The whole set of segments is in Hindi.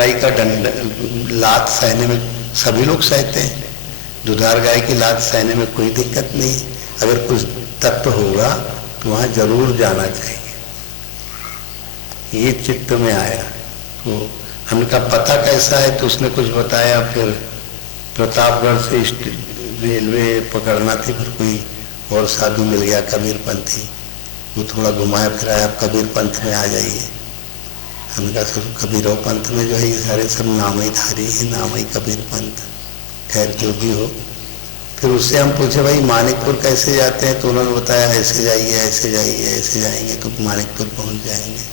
गाय का लात सहने में सभी लोग सहते हैं, दुधार गाय की लात सहने में कोई दिक्कत नहीं। अगर कुछ तत्व होगा तो वहाँ जरूर जाना चाहिए। ये चित्त में आया। तो हमने कहा पता कैसा है, तो उसने कुछ बताया। फिर प्रतापगढ़ से रेलवे पकड़ना थी, फिर कोई और साधु मिल गया कबीर पंथी, वो थोड़ा घुमाया फिराया, आप कबीर पंथ में आ जाइए। हमने कहा सर कबीरों पंथ में जो है ये सारे सब नाम ही धारी है, नाम ही कबीर पंथ। खैर जो भी हो, फिर उससे हम पूछे भाई मानिकपुर कैसे जाते हैं, तो उन्होंने बताया ऐसे जाइए, ऐसे जाइए, ऐसे जाएंगे तो मानिकपुर पहुंच जाएंगे।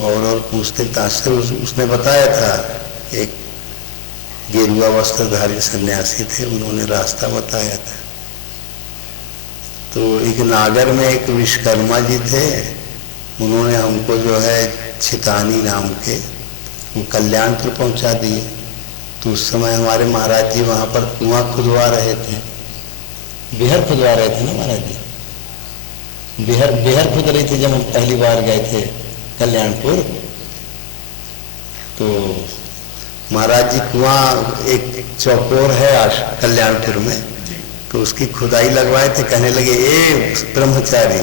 और पूछते ताछते उसने बताया था, एक गेरुआ वस्त्रधारी सन्यासी थे, उन्होंने रास्ता बताया था। तो एक नागर में एक विश्वकर्मा जी थे, उन्होंने हमको जो है छितानी नाम के वो कल्याणपुर पहुंचा दिए। तो उस समय हमारे महाराज जी वहाँ पर कुआं खुदवा रहे थे, बिहर खुदवा रहे थे ना महाराज जी, बिहर खुद रही थी जब हम पहली बार गए थे कल्याणपुर। तो महाराज जी कुआं एक चौकोर है कल्याणपुर में, तो उसकी खुदाई लगवाए थे। कहने लगे ए ब्रह्मचारी,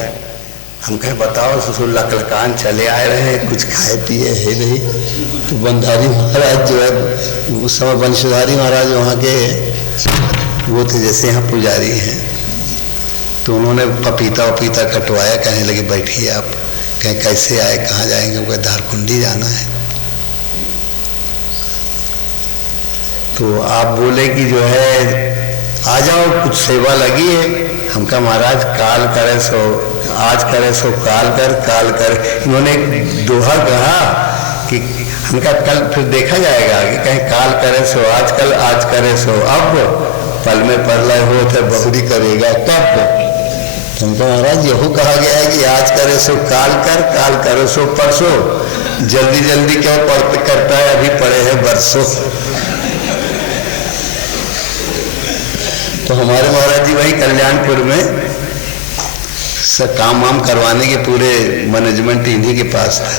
हम कहे बताओ ससुर लकलकान चले आए रहे हैं, कुछ खाए पिए है नहीं। तो बंधारी महाराज जो है उस समय वंशधारी महाराज वहाँ के वो थे, जैसे यहाँ पुजारी हैं। तो उन्होंने पपीता वपीता कटवाया, कहने लगे बैठिए आप। कहें कैसे आए, कहाँ जाएंगे, वो धारकुंडी जाना है। तो आप बोले कि जो है आ जाओ, कुछ सेवा लगी है। हम कहा महाराज काल करे सो आज करे सो काल कर। इन्होंने एक दोहा कहा कि हम कहा कल फिर देखा जाएगा कि कहीं काल करे सो आज करे सो अब, पल में परलय हो तो बहुरी करेगा कब। हमको महाराज यही कहा गया है कि आज करे सो काल करे सो परसों, जल्दी जल्दी क्या करता है, अभी पड़े हैं बरसों। तो हमारे महाराज जी वही कल्याणपुर में सब काम वाम करवाने के पूरे मैनेजमेंट इन्हीं के पास था।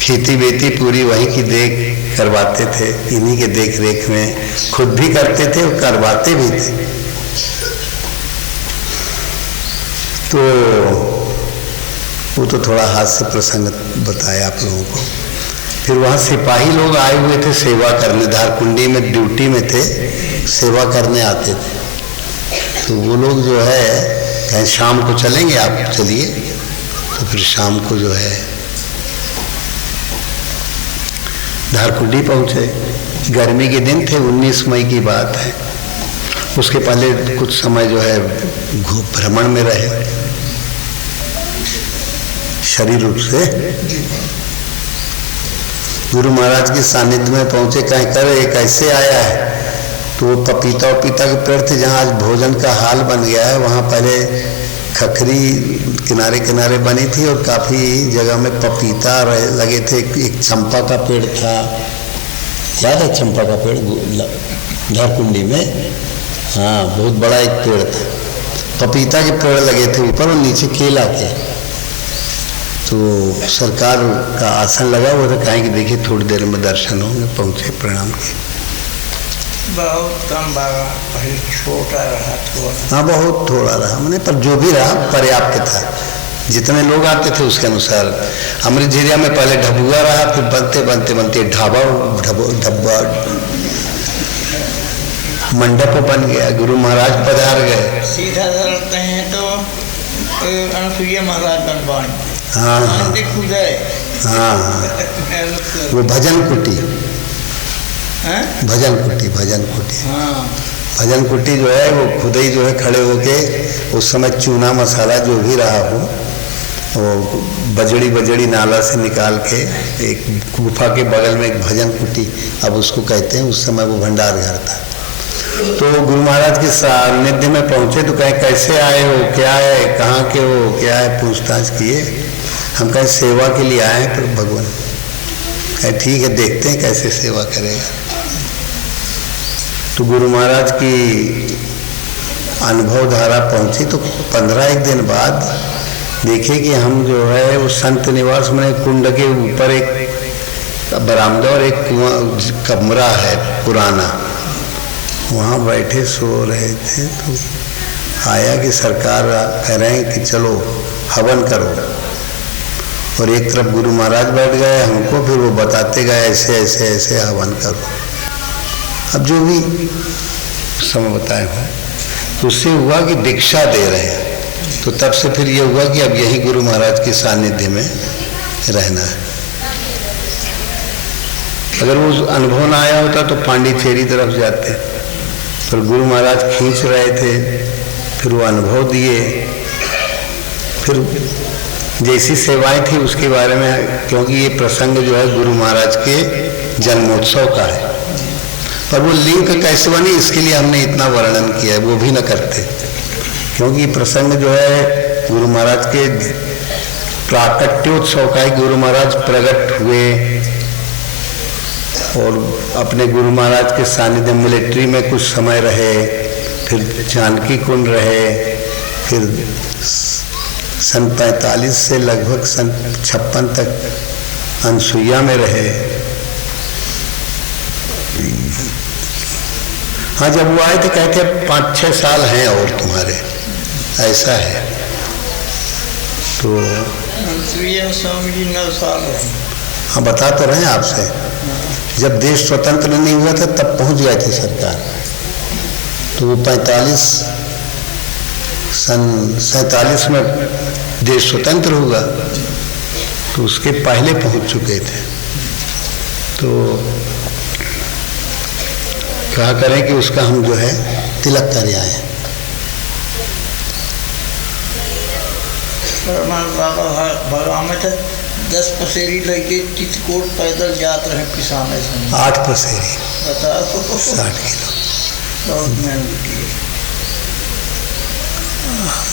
खेती बेती पूरी वहीं की देख करवाते थे, इन्हीं के देख रेख में खुद भी करते थे और करवाते भी थे। तो वो तो थोड़ा हास्य प्रसंग बताया आप लोगों को। फिर वहाँ सिपाही लोग आए हुए थे सेवा करने, धारकुंडी में ड्यूटी में थे, सेवा करने आते थे। तो वो लोग जो है कहें शाम को चलेंगे, आप चलिए। तो फिर शाम को जो है धारकुंडी पहुँचे। गर्मी के दिन थे, 19 मई की बात है। उसके पहले कुछ समय जो है भ्रमण में रहे शरीर रूप से। गुरु महाराज के सानिध्य में पहुंचे, कहीं करे कैसे आया है। तो वो पपीता के पेड़ थे, जहाँ आज भोजन का हाल बन गया है, वहाँ पहले खखरी किनारे किनारे बनी थी और काफ़ी जगह में पपीता लगे थे। एक चंपा का पेड़ था, याद है चंपा का पेड़ धारकुंडी में? हाँ, बहुत बड़ा एक पेड़ था। पपीता के पेड़ लगे थे ऊपर और नीचे केला के। तो सरकार का आसन लगा हुआ था, कहें कि देखिए थोड़ी देर में दर्शन होंगे। पहुँचे, प्रणाम किए। बहुत कम पहले छोटा रहा थोड़ा। हाँ, बहुत थोड़ा रहा मैंने, पर जो भी रहा पर्याप्त था। जितने लोग आते थे उसके अनुसार। अमृत झिरिया में पहले ढबुआ रहा, फिर बनते ढब्बा मंडप बन गया। गुरु महाराज पधार गए। सीधा चलते हैं तो अनसुईया महाराज बनवान। हाँ हाँ, वो भजन कुटी हाँ। भजन कुटी जो है वो खुद ही जो है खड़े होके उस समय चूना मसाला जो भी रहा हो वो बजड़ी नाला से निकाल के एक गुफा के बगल में एक भजन कुटी, अब उसको कहते हैं, उस समय वो भंडार घर था। तो गुरु महाराज के सानिध्य में पहुंचे तो कहे कैसे आए हो, क्या है, कहाँ के हो, क्या है, पूछताछ किए। हम कहें सेवा के लिए आए हैं तो भगवान कहे ठीक है, देखते हैं कैसे सेवा करेगा। तो गुरु महाराज की अनुभव धारा पहुंची तो 15 दिन बाद देखे कि हम जो है वो संत निवास में कुंड के ऊपर एक बरामदा और एक कुआं कमरा है पुराना, वहाँ बैठे सो रहे थे। तो आया कि सरकार कह रहे हैं कि चलो हवन करो, और एक तरफ गुरु महाराज बैठ गए हमको, फिर वो बताते गए ऐसे ऐसे ऐसे हवन करो। अब जो भी समय बताए हुए तो उससे हुआ कि दीक्षा दे रहे हैं। तो तब से फिर ये हुआ कि अब यही गुरु महाराज के सानिध्य में रहना है। अगर वो अनुभव ना आया होता तो पांडिचेरी तरफ जाते, पर गुरु महाराज खींच रहे थे, फिर वो अनुभव दिए। फिर जैसी सेवाएं थी उसके बारे में, क्योंकि ये प्रसंग जो है गुरु महाराज के जन्मोत्सव का है, पर वो लिंक कैसे बनी इसके लिए हमने इतना वर्णन किया है, वो भी न करते, क्योंकि ये प्रसंग जो है गुरु महाराज के प्राकट्योत्सव का है। गुरु महाराज प्रकट हुए और अपने गुरु महाराज के सानिध्य मिलिट्री में कुछ समय रहे, फिर जानकी कुंड रहे, फिर सन 45 से लगभग सन 56 तक अनसुईया में रहे। हाँ, जब वो आए थे कहते 5-6 साल हैं और तुम्हारे, ऐसा है। तो स्वामी जी 9 साल है। हाँ, बता तो रहे हैं आपसे, जब देश स्वतंत्र नहीं हुआ था तब पहुंच गए थे सरकार। तो वो 47 में देश स्वतंत्र हुआ, तो उसके पहले पहुंच चुके थे। तो क्या करें कि उसका हम जो है तिलक कर आए। भगवान में 10 पसेरी लगे चित्रकूट पैदल जाते रहे किसान। 8 पसेरी बताओ, 60 किलो। बहुत मेहनत की।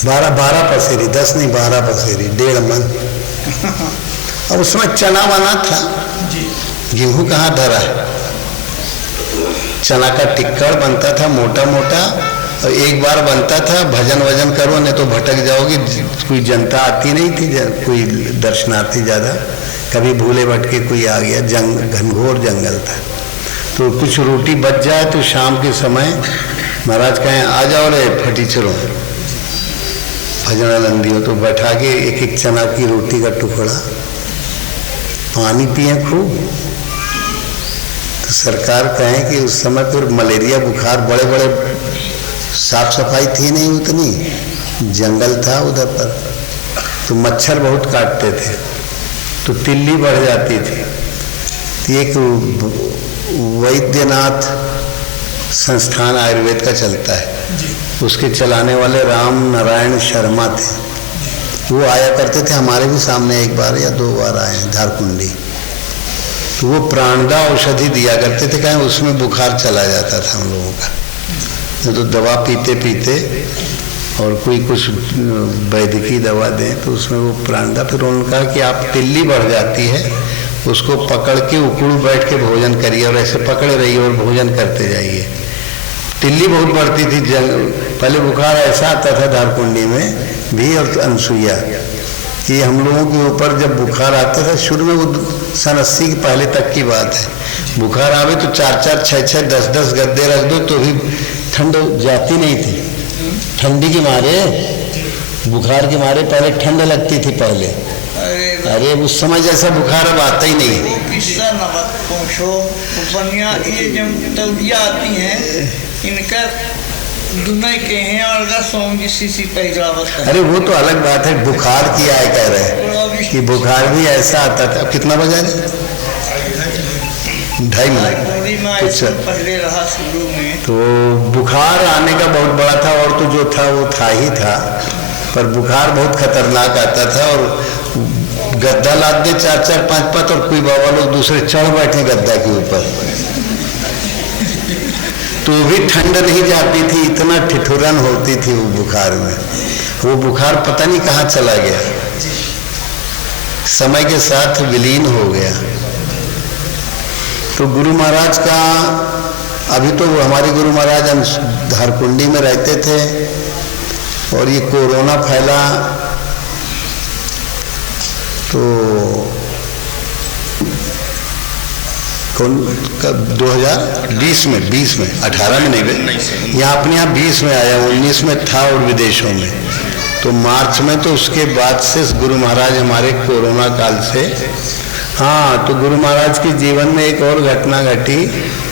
12 पसेरी, 10 नहीं 12 पसेरी, 1.5 मन। अब उसमें चना बना था, गेहूं कहाँ धरा है। चना का टिक्कर बनता था मोटा मोटा, और एक बार बनता था, भजन वजन करो नहीं तो भटक जाओगी। कोई जनता आती नहीं थी, कोई दर्शनार्थी ज़्यादा, कभी भूले भटके कोई आ गया, घनघोर जंगल था। तो कुछ रोटी बच जाए तो शाम के समय महाराज कहें आ जाओ रे फटीचरों, भजनानंदी हो, तो बैठा के एक एक चना की रोटी का टुकड़ा, पानी पिए खूब। तो सरकार कहें कि उस समय फिर मलेरिया बुखार, बड़े बड़े साफ सफाई थी नहीं उतनी, जंगल था उधर पर, तो मच्छर बहुत काटते थे, तो तिल्ली बढ़ जाती थी। तो एक वैद्यनाथ संस्थान आयुर्वेद का चलता है, उसके चलाने वाले राम नारायण शर्मा थे। वो आया करते थे, हमारे भी सामने 1 बार या 2 बार आए हैं धारकुंडी। तो वो प्राणदा औषधि दिया करते थे, कहीं उसमें बुखार चला जाता था हम लोगों का। तो दवा पीते पीते और कोई कुछ वैद्यकीय दवा दें तो उसमें वो प्राणदा, फिर उन्होंने कहा कि आप तिल्ली बढ़ जाती है, उसको पकड़ के उकड़ू बैठ के भोजन करिए, और ऐसे पकड़े रहिए और भोजन करते जाइए। तिल्ली बहुत बढ़ती थी, पहले बुखार ऐसा आता था धारकुंडी में भी और अनसुईया कि हम लोगों के ऊपर जब बुखार आता था, शुरू में वो सन 80 के पहले तक की बात है, बुखार आवे तो 4-4, 6-6, 10-10 गद्दे रख दो तो भी ठंड जाती नहीं थी। ठंडी के मारे, बुखार के मारे पहले ठंड लगती थी पहले। अरे उस समय जैसा बुखार अब आता ही नहीं। ये जब तौलिया आती हैं इनका दुनिया के हैं, और स्वामी सीसी पहरावत है। अरे वो तो अलग बात है, बुखार किया है कह रहे हैं कि बुखार भी ऐसा आता था। कितना बजा रहे? 2.5 मिनट कुछ पहले रहा शुरू में। तो बुखार आने का बहुत बड़ा था, और तो जो था वो था ही था, पर बुखार बहुत खतरनाक आता था। और गद्दा लाद दे 4-4, 5-5, और कोई बाबा लोग दूसरे चढ़ बैठे गद्दा के ऊपर, तो भी ठंड नहीं जाती थी, इतना ठिठुरन होती थी वो बुखार में। वो बुखार पता नहीं कहाँ चला गया, समय के साथ विलीन हो गया। तो गुरु महाराज का, अभी तो हमारे गुरु महाराज धारकुंडी में रहते थे, और ये कोरोना फैला तो कौन कब 2020 में 20 में 18 में नहीं भाई, यहाँ अपने यहाँ 20 में आया, 19 में था और विदेशों में। तो मार्च में, तो उसके बाद से गुरु महाराज हमारे कोरोना काल से, हाँ, तो गुरु महाराज के जीवन में एक और घटना घटी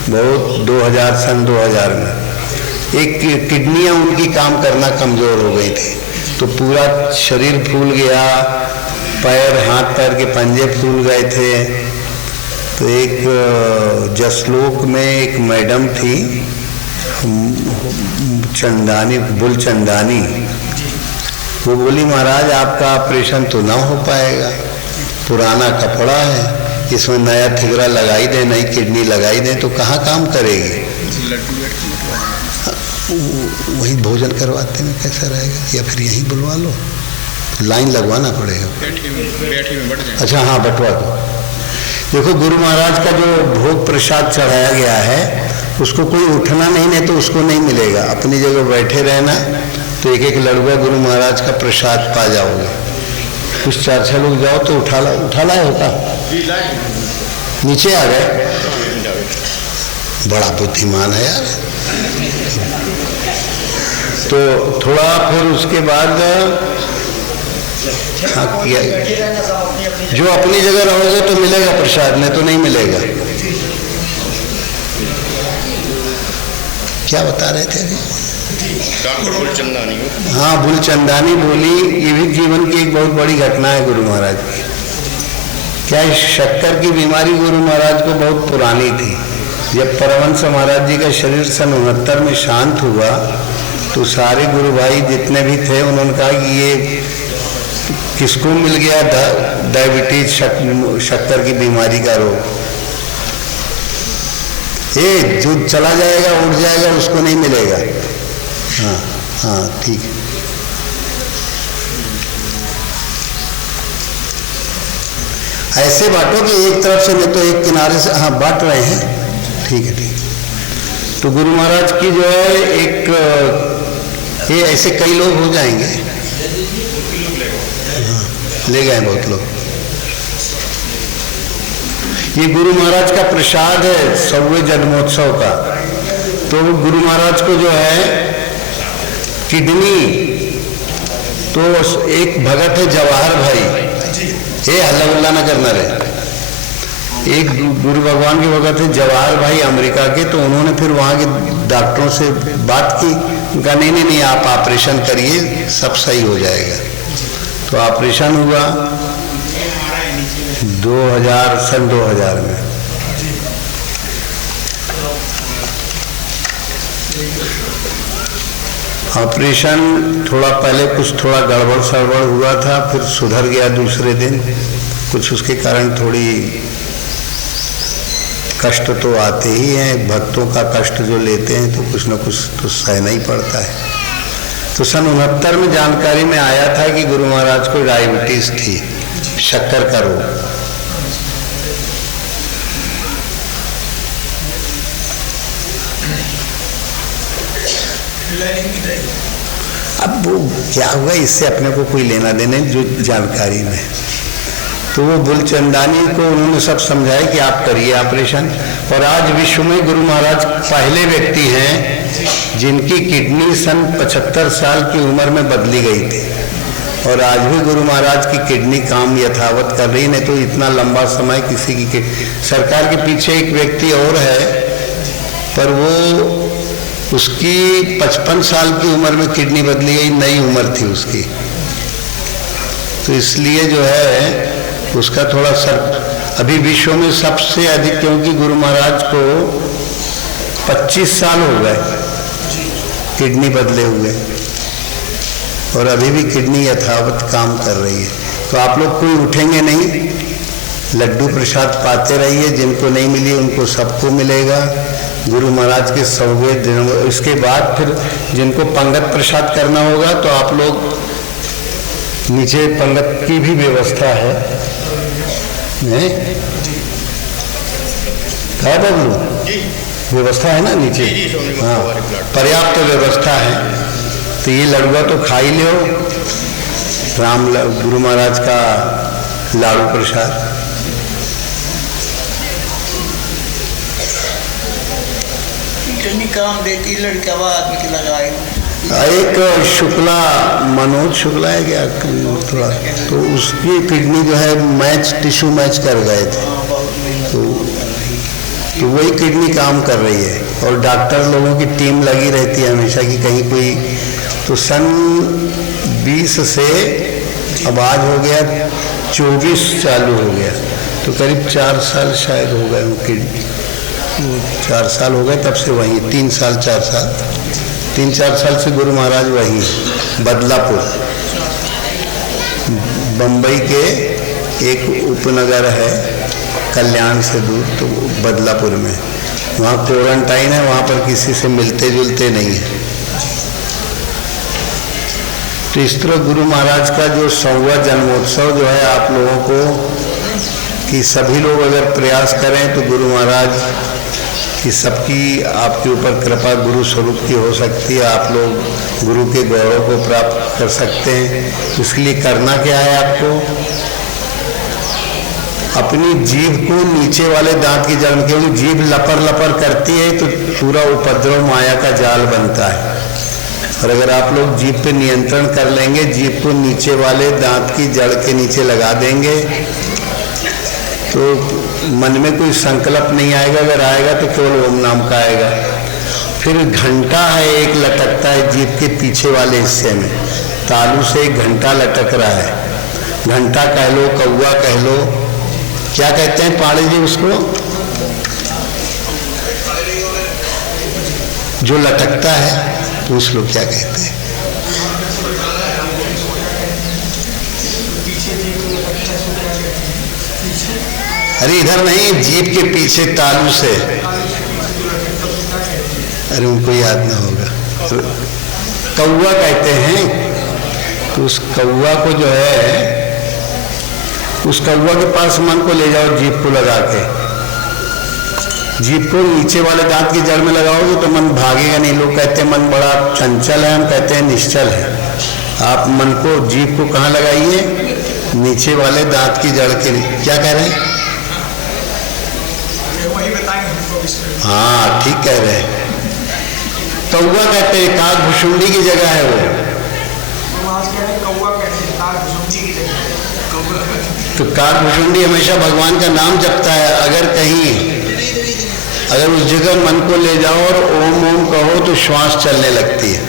बहुत 2000 में। एक किडनियाँ उनकी काम करना कमज़ोर हो गई थी, तो पूरा शरीर फूल गया, पैर, हाथ पैर के पंजे फूल गए थे। तो एक जसलोक में एक मैडम थी, चंदानी, बुलचंदानी, वो बोली महाराज आपका ऑपरेशन तो ना हो पाएगा, पुराना कपड़ा है, इसमें नया ठिगरा लगाई दे, नई किडनी लगाई दे तो कहाँ काम करेगी। वही भोजन करवाते में कैसा रहेगा, या फिर यहीं बुलवा लो, लाइन लगवाना पड़ेगा। अच्छा हाँ, बंटवा दो। देखो गुरु महाराज का जो भोग प्रसाद चढ़ाया गया है उसको कोई उठना नहीं तो उसको नहीं मिलेगा, अपनी जगह बैठे रहना, तो एक एक लड़ुआ गुरु महाराज का प्रसाद पा जाओगे। कुछ 4-6 लोग जाओ तो उठा लाए होगा, नीचे आ गए, बड़ा बुद्धिमान है यार। तो थोड़ा फिर उसके बाद हाँ किया, जो अपनी जगह रहोगे तो मिलेगा प्रसाद, नहीं तो नहीं मिलेगा। क्या बता रहे थे अभी? डॉक्टर बुलचंदानी। हाँ, बुलचंदानी बोली, ये भी जीवन की एक बहुत बड़ी घटना है गुरु महाराज की। क्या शक्कर की बीमारी गुरु महाराज को बहुत पुरानी थी। जब परमहंस महाराज जी का शरीर सन 69 में शांत हुआ तो सारे गुरु भाई जितने भी थे उन्होंने कहा कि ये किसको मिल गया डायबिटीज, शक्कर की बीमारी का रोग, ये जो चला जाएगा उठ जाएगा उसको नहीं मिलेगा। हाँ हाँ ठीक है। ऐसे बांटो कि एक तरफ से नहीं तो एक किनारे से, हाँ बांट रहे हैं, ठीक है ठीक है। तो गुरु महाराज की जो है एक ये ऐसे कई लोग हो जाएंगे, ले गए बहुत लोग। ये गुरु महाराज का प्रसाद है 100वें जन्मोत्सव का। तो गुरु महाराज को जो है किडनी, तो एक भगत है जवाहर भाई, ये हल्ला गुल्ला न करना रहे, एक गुरु भगवान के भगत है जवाहर भाई अमेरिका के। तो उन्होंने फिर वहाँ के डॉक्टरों से बात की, उनका नहीं आप ऑपरेशन करिए सब सही हो जाएगा। तो ऑपरेशन हुआ 2000 में। ऑपरेशन थोड़ा पहले कुछ थोड़ा गड़बड़ सड़बड़ हुआ था, फिर सुधर गया दूसरे दिन। कुछ उसके कारण थोड़ी कष्ट तो आते ही हैं, भक्तों का कष्ट जो लेते हैं तो कुछ न कुछ तो सहना ही पड़ता है। तो सन 69 में जानकारी में आया था कि गुरु महाराज को डायबिटीज थी, शक्कर का रोग। अब वो क्या हुआ इससे अपने को कोई लेना देना जो जानकारी में। तो वो बुलचंदानी को उन्होंने सब समझाया कि आप करिए ऑपरेशन। और आज विश्व में गुरु महाराज पहले व्यक्ति हैं जिनकी किडनी सन 75 साल की उम्र में बदली गई थी, और आज भी गुरु महाराज की किडनी काम यथावत कर रही। नहीं तो इतना लंबा समय किसी की सरकार के पीछे एक व्यक्ति और है, पर वो उसकी 55 साल की उम्र में किडनी बदली गई, नई उम्र थी उसकी। तो इसलिए जो है उसका थोड़ा अभी विश्व में सबसे अधिक, क्योंकि गुरु महाराज को 25 साल हो गए किडनी बदले हुए, और अभी भी किडनी यथावत काम कर रही है। तो आप लोग कोई उठेंगे नहीं, लड्डू प्रसाद पाते रहिए, जिनको नहीं मिली उनको सबको मिलेगा गुरु महाराज के 100वें दिन। इसके बाद फिर जिनको पंगत प्रसाद करना होगा तो आप लोग नीचे पंगत की भी व्यवस्था है, क्या बबलू? व्यवस्था है ना नीचे? हाँ, पर्याप्त व्यवस्था है। तो ये लड़ुआ तो खा ही लो, गुरु महाराज का लाडू प्रसाद। कितनी काम देती लड़का वो आदमी के लगाए। एक शुक्ला, मनोज शुक्ला है क्या थोड़ा, तो उसकी किडनी जो है मैच, टिश्यू मैच कर गए थे, तो वही किडनी काम कर रही है और डॉक्टर लोगों की टीम लगी रहती है हमेशा कि कहीं कोई। तो सन 20 से अब आज हो गया 24 चालू हो गया, तो करीब 4 साल शायद हो गए उनकी, 4 साल हो गए तब से वहीं, 3 साल 4 साल 3-4 साल से गुरु महाराज वहीं बदलापुर, बम्बई के एक उपनगर है कल्याण से दूर, तो बदलापुर में, वहाँ क्वारंटाइन है, वहाँ पर किसी से मिलते जुलते नहीं है। तो इस तरह गुरु महाराज का जो 100वां जन्मोत्सव जो है आप लोगों को, कि सभी लोग अगर प्रयास करें तो गुरु महाराज कि सबकी आपके ऊपर कृपा गुरु स्वरूप की हो सकती है, आप लोग गुरु के गौरव को प्राप्त कर सकते हैं। इसके लिए करना क्या है आपको, अपनी जीभ को नीचे वाले दांत की जड़, क्योंकि जीभ लपर लपर करती है तो पूरा उपद्रव माया का जाल बनता है। और अगर आप लोग जीभ पे नियंत्रण कर लेंगे, जीभ को नीचे वाले दांत की जड़ के नीचे लगा देंगे, तो मन में कोई संकल्प नहीं आएगा, अगर आएगा तो केवल ओम नाम का आएगा। फिर घंटा है एक लटकता है जीभ के पीछे वाले हिस्से में, तालू से एक घंटा लटक रहा है, घंटा कह लो, कौवा कह लो, क्या कहते हैं पाड़े जी उसको, जो लटकता है पूछ लो क्या कहते हैं। अरे इधर नहीं, जीभ के पीछे तालू से, अरे उनको याद ना होगा, कौवा कहते हैं। तो उस कौवा को जो है, उस कौवा के पास मन को ले जाओ, जीभ को लगा के, जीभ को नीचे वाले दांत की जड़ में लगाओगे तो मन भागेगा नहीं। लोग कहते हैं मन बड़ा चंचल है, हम कहते हैं निश्चल है। आप मन को, जीभ को कहाँ लगाइए, नीचे वाले दांत की जड़ के, क्या कह रहे हैं, हाँ ठीक कह रहे हैं। कौवा कहते हैं, काकभुशुंडी की जगह है वो, तो काकभुशुंडी हमेशा भगवान का नाम जपता है। अगर कहीं, अगर उस जगह मन को ले जाओ और ओम ओम कहो तो श्वास चलने लगती है।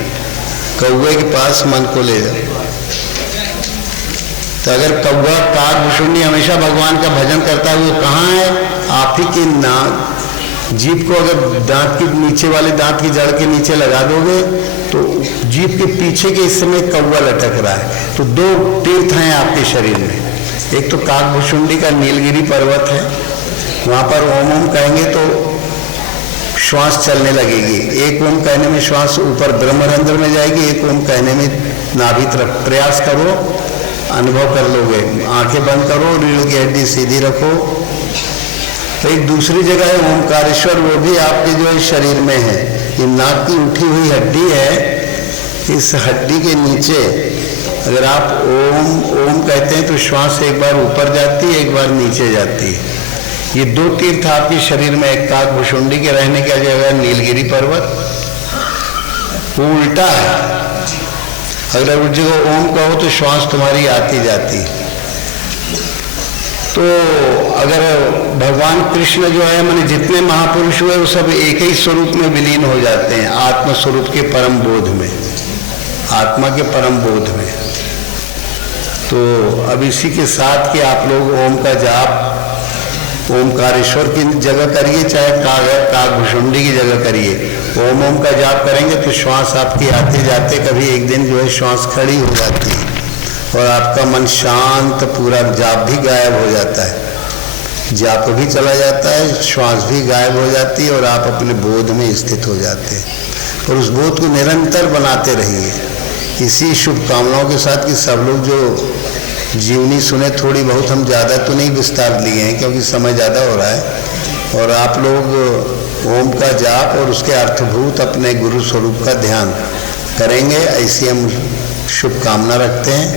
कौवे के पास मन को ले जाओ, तो अगर कौवा काकभुशुंडी हमेशा भगवान का भजन करता है, वो कहाँ है, आप ही के नाम, जीभ को अगर दांत के नीचे वाले दांत की जड़ के नीचे लगा दोगे तो जीभ के पीछे के हिस्से में कौवा लटक रहा है। तो 2 तीर्थ हैं आपके शरीर में, एक तो काकभुशुंडी का नीलगिरी पर्वत है, वहाँ पर ओम ओम कहेंगे तो श्वास चलने लगेगी। एक ओम कहने में श्वास ऊपर ब्रह्मरंध्र में जाएगी, एक ओम कहने में नाभि तरफ। प्रयास करो, अनुभव कर लोगे। आंखें बंद करो, रीढ़ की हड्डी सीधी रखो। तो एक दूसरी जगह है ओमकारेश्वर, वो भी आपके जो है शरीर में है। ये नाक की उठी हुई हड्डी है, इस हड्डी के नीचे अगर आप ओम ओम कहते हैं तो श्वास एक बार ऊपर जाती है, एक बार नीचे जाती है। ये 2 तीर्थ आपके शरीर में, एक काकभुशुंडी के रहने की जगह नीलगिरी पर्वत, वो उल्टा है। अगर उस जगह ओम कहो तो श्वास तुम्हारी आती जाती। तो अगर भगवान कृष्ण जो है, माने जितने महापुरुष हुए वो सब एक ही स्वरूप में विलीन हो जाते हैं, आत्म स्वरूप के परम बोध में, आत्मा के परम बोध में। तो अब इसी के साथ कि आप लोग ओम का जाप ओमकारेश्वर की जगह करिए, चाहे काकभुशुंडी की जगह करिए। ओम ओम का जाप करेंगे तो श्वास आपकी आते जाते कभी एक दिन जो है श्वास खड़ी हो जाती है और आपका मन शांत, पूरा जाप भी गायब हो जाता है, जाप भी चला जाता है, श्वास भी गायब हो जाती है और आप अपने बोध में स्थित हो जाते हैं। और उस बोध को निरंतर बनाते रहिए। इसी शुभकामनाओं के साथ कि सब लोग जो जीवनी सुने, थोड़ी बहुत, हम ज़्यादा तो नहीं विस्तार लिए हैं क्योंकि समय ज़्यादा हो रहा है, और आप लोग ओम का जाप और उसके अर्थभूत अपने गुरु स्वरूप का ध्यान करेंगे, ऐसी हम शुभकामना रखते हैं।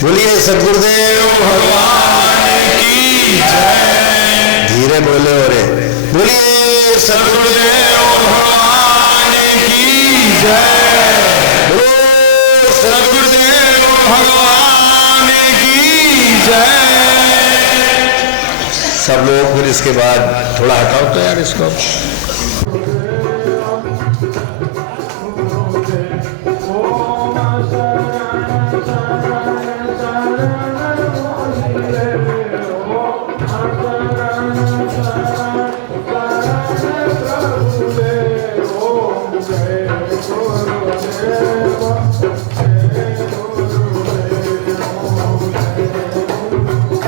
बोलिए सद्गुरुदेव भगवान। धीरे बोले हो रे, बोलिए सदगुरुदेव भगवान की जय, बोलो सदगुरुदेव भगवान की जय। सब लोग फिर इसके बाद थोड़ा हटाओ तो यार इसको।